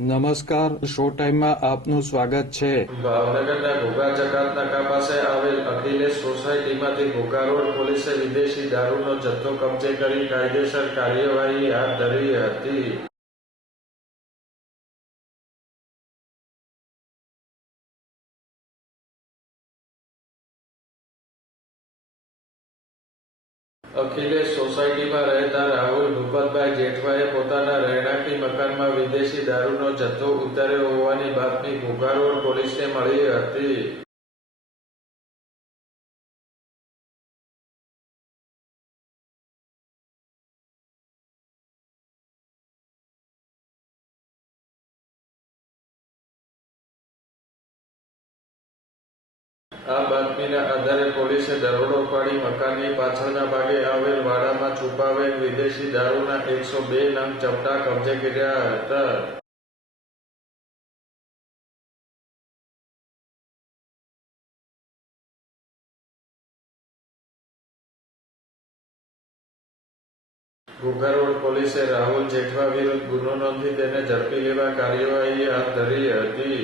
નમસ્કાર, શો ટાઈમમાં આપનું સ્વાગત છે. ભાવનગરના ઘોઘા ચકાત નાકા પાસે આવેલ અખિલેશ સોસાયટીમાંથી ઘોઘા રોડ પોલીસે વિદેશી દારૂનો જથ્થો કબજે કરી કાયદેસર કાર્યવાહી હાથ ધરી હતી. અખિલેશ સોસાયટીમાં રહેતા રાહુલ ભૂપતભાઈ જેઠવાએ પોતાના રહેણાંકી મકાનમાં વિદેશી દારૂનો જથ્થો ઉતાર્યો હોવાની બાતમી ઘોઘા રોડ પોલીસને મળી હતી. આ બાતમીના આધારે પોલીસે દરોડો પાડી મકાનની પાછળના ભાગે આવેલ વાડામાં છુપાવેલ વિદેશી દારૂના 102 નંગ ચપટા કબજે કર્યા હતા. ઘોઘા રોડ પોલીસે રાહુલ જેઠવા વિરુદ્ધ ગુનો નોંધી તેને ઝડપી લેવા કાર્યવાહી હાથ ધરી હતી.